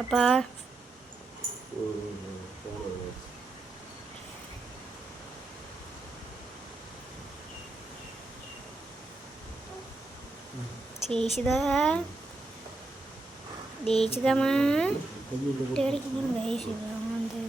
அப்பா ஜெயிச்சுதாம்மா கிடைக்கணும் வந்து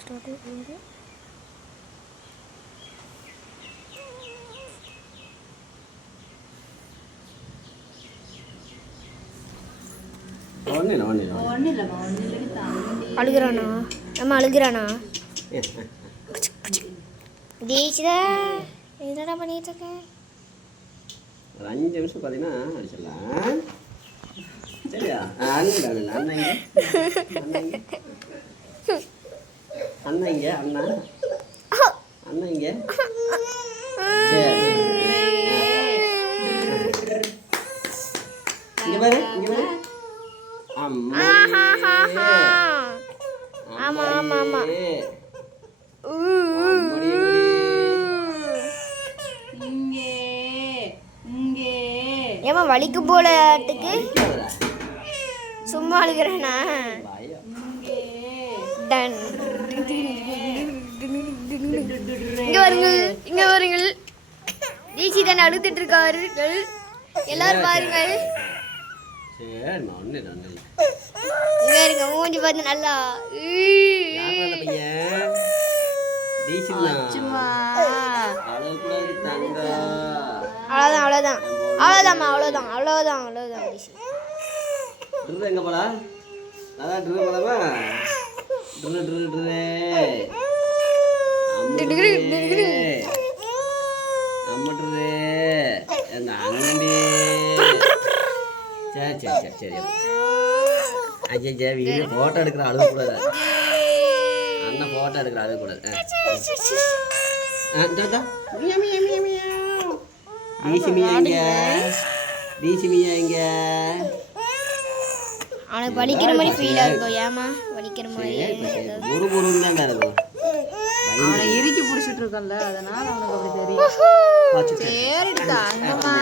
ஸ்டார்ட் அழுகிறானா நம்ம அழுகிறானா ஜெயிச்சுதா என்னடா பண்ணிட்டு இருக்கேன் ஒரு 5 நிமிஷம் பார்த்தீங்கன்னா அடிச்சிடலாம் சரியா அண்ணன் இங்கே அண்ணா அண்ணன் இங்கே இங்கே பாரு இங்கே பாரு ஆமா ஆமா ஆமா ஏமா வலிக்கு போலட்டுக்கு சும்மா அழுகிறேனா இங்க வருங்கள் இங்க வருங்கள் தீட்சி தானே அழுத்துட்டு இருக்காருங்கள் எல்லாரும் பாருங்கள் இங்க இருங்க மூஞ்சி பார்த்து நல்லா அவ்வளோதான் அவ்வளோதாம்மா அவ்வளோதான் எங்க போடா அதான் ட்ரு போடாமா அம்மட்டுரு அந்த அங்கண்டி சரி ஐயா வீடியோ ஃபோட்டோ எடுக்கிற அழுகக்கூடாது அண்ணன் ஃபோட்டோ எடுக்கிற அழுகக்கூடாது தீசிமியா இங்க அவனுக்கு வலிக்கிற மாதிரி ஃபீலா இருக்கும் ஏமா வலிக்கிற மாதிரி ஒரு தான் இருக்கும் அவனை இறுக்கி பிடிச்சிட்டு இருக்கல அதனால அவனுக்கு அப்படி தெரியும் சரிடா அங்கம்மா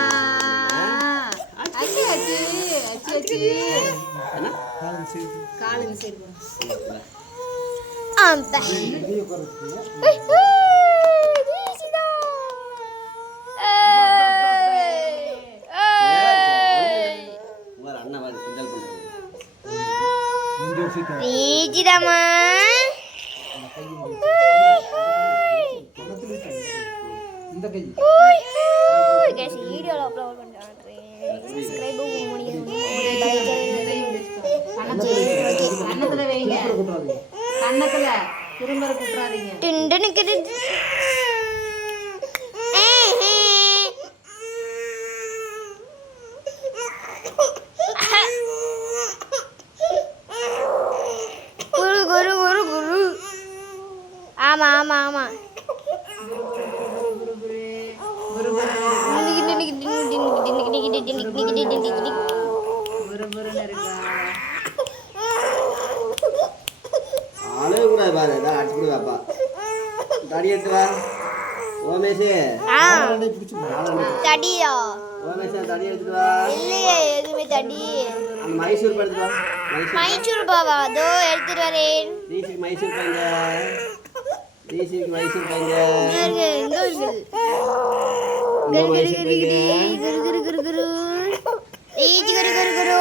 காலுங்க சரி வீஜிதாமா இந்த கை गाइस வீடியோல அப்லோட் பண்றேன் சப்ஸ்கிரைப் பண்ண முடியும் கண்ணத்துல வைங்க கண்ணத்துல திரும்ப குட்றாதீங்க டிண்டனுக்கு குரு ஆமா ஆமா ஆமா அழுகக்கூடாது பாரு இதான் அடிச்சு கூட வாப்பா தடி எடுத்து வா ஓமேஷே தடியா ஓமேஷா தடி எடுத்துட்டு வா இல்லையே எதுவுமே தடி அந்த மைசூர் எடுத்துட்டு வா மைசூர் பாவா அதோ எடுத்துட்டு வரேன் தீசிக்கு மைசூர் பைங்க தீசிக்கு மைசூர் பைங்க இங்க இருக்கு குரு குரு குரு ஈச்சி குரு குரு குரு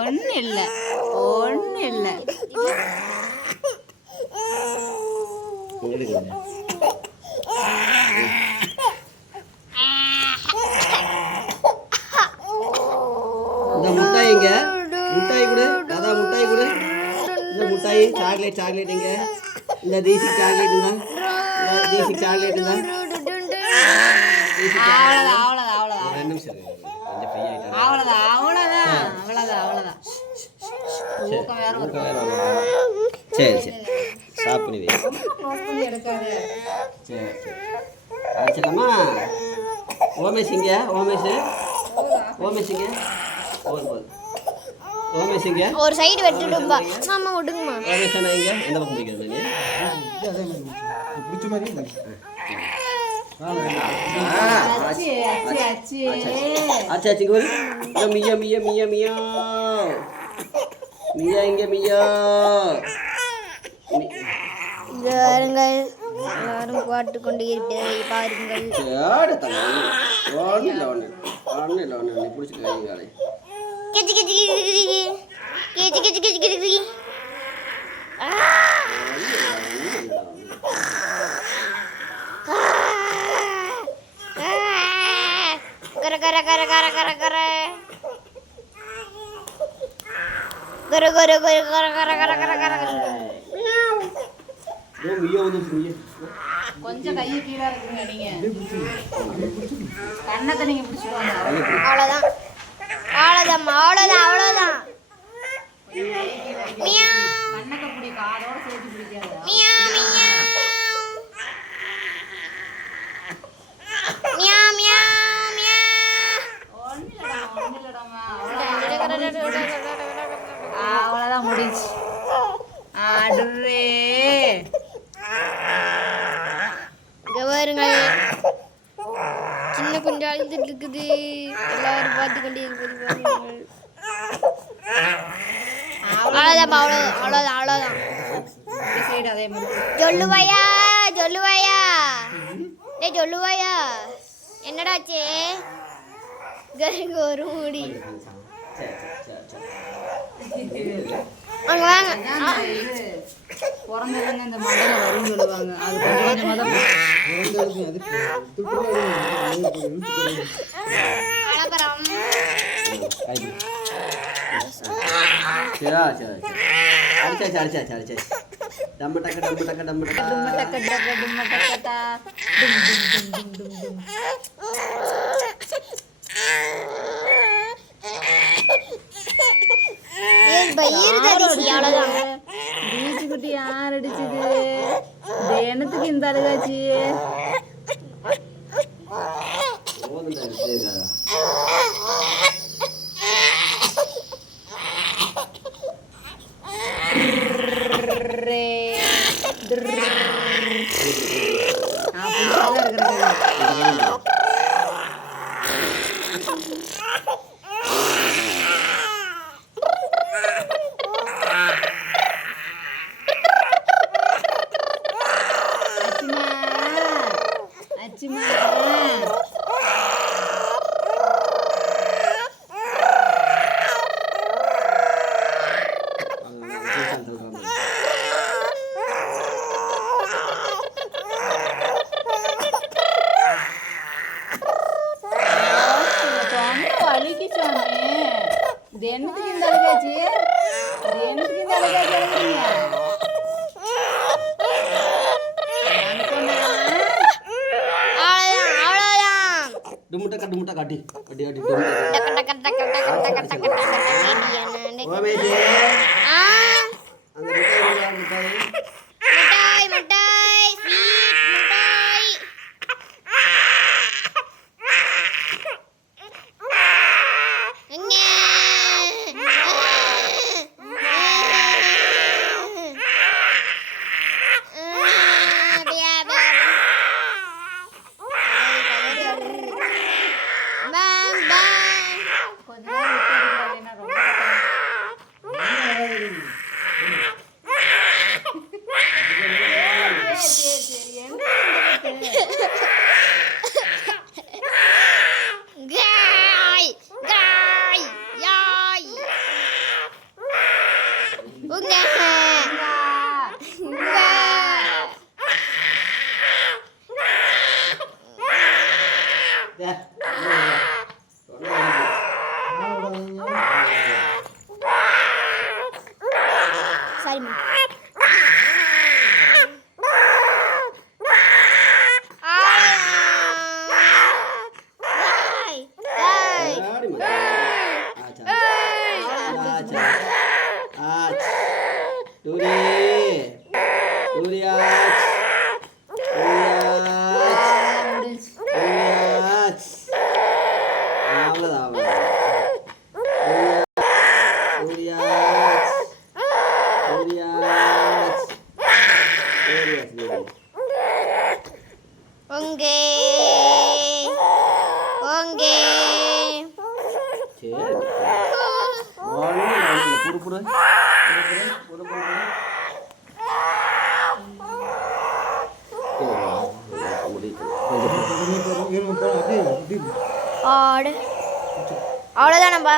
ஒன்றும் இல்லை இந்த முட்டாய் இங்க முட்டாய் கொடு தாதா முட்டாய் கொடு இந்த முட்டாய் சாக்லேட் இங்க இந்த தேசி சாக்லேட் இருந்தா தேசி சாக்லேட் இருந்தா அவ்வளோதான் ரெண்டு நிமிஷம் கொஞ்சம் ஃப்ரீ ஆயிட்டா அவ்வளோதான் சரி ஸ்டாப் பண்ணி வை சரி அடிச்சிடலாமா ஓமேஷ் இங்க ஓமேஷ் ஓமேசிங்க போதும் ஓமேசிங்க ஒரு சைடு வெட்டிடும்பா மாமா விடுங்கம்மா. ஓமேசனா இங்க எந்த பக்கம் பிடிக்கிறது நீ பிடிச்ச மாதிரி அச்சி அச்சி அச்சி ஆச்சா இங்க வரு இங்க மியா மியா மியா மியா மியா இங்க மியா இங்க வாருங்கள், எல்லாரும் பாட்டு கொண்டு இருப்பதை பாருங்கள். சேடு தங்க ஒண்ணு நீ பிடிச்சிட்டு காலை கிச்சி கிச்சி கிச்சி கிச்சி கிச்சி கிச்சி கிச்சி. கர கர கர கர கர கர கர கர கர கர கர கர கர கர கர. மியா வந்து மியா கொஞ்சம் கையை கீழே இருக்குங்க நீங்க. கண்ணத்தை நீங்க பிடிச்சிடுவாங்க. அவ்வளோதான் அவ்வளோதான் அவ்வளோதான் அவ்வளோதான். மியா கண்ணத்தை பிடி, காதோட சேர்த்து பிடிக்காத. மியா மியா மியா மியா மியா. அவ்வளோதான் முடிஞ்சு. அடுறே இங்க பாருங்கள், சின்ன குஞ்சு அழுதுட்டு இருக்குது. எல்லாரும் பார்த்து கொண்டே இருப்பது பாருங்கள். அவ்வளோதான் அவ்வளோதான் அவ்வளோதான் அவ்வளோதான். சைடு அதே மாதிரி சொல்லுவாயா சொல்லுவாயா டேய் சொல்லுவாயா. என்னடாச்சே கருங்க ஒரு மூடி. வாங்க வாங்க. பிறந்ததுங்க இந்த மண்டல வரும் சொல்லுவாங்க. அது கொஞ்சம் கொஞ்சமாக தான் அழகரம். அடிச்சாச்சு டம்ம டக்க டம்ம டக்க டம்ம டக்க டும்ம டக்க டக்க டும்ம டக்கட்டா டும் டும் டும் டும் டும் டும். அவ்வளோதான். பீச்சு குட்டி யார் அடிச்சது? தேனத்துக்கு இந்த அழுகாச்சி. தேனத்துக்கு இந்த அழுகாச்சி. தேனத்துக்கு இந்த அழுகாச்சி அழுகுறீங்க. டுமுட்டா காட்டி அடி அடி டக்கு டக்கு டக்கு டக்கு டக்கு டக்கு டக்கு. ஓமேஜே ஆ அந்த மிட்டாய் மிட்டாய் மிட்டாய் ஸ்வீட் மிட்டாய். எங்கே கொஞ்ச நேரம் விட்டு அடிக்கலாம், இல்லைன்னா ரொம்ப Guy! Guy! Yay! Udah. Sorry, Ma. அவ்வளோதான் Very yes, very yes. Onge Onge சரி ஒன்றும் இல்லை புடு புடு புடு புடு புடு ஆடு அவ்வளோதானப்பா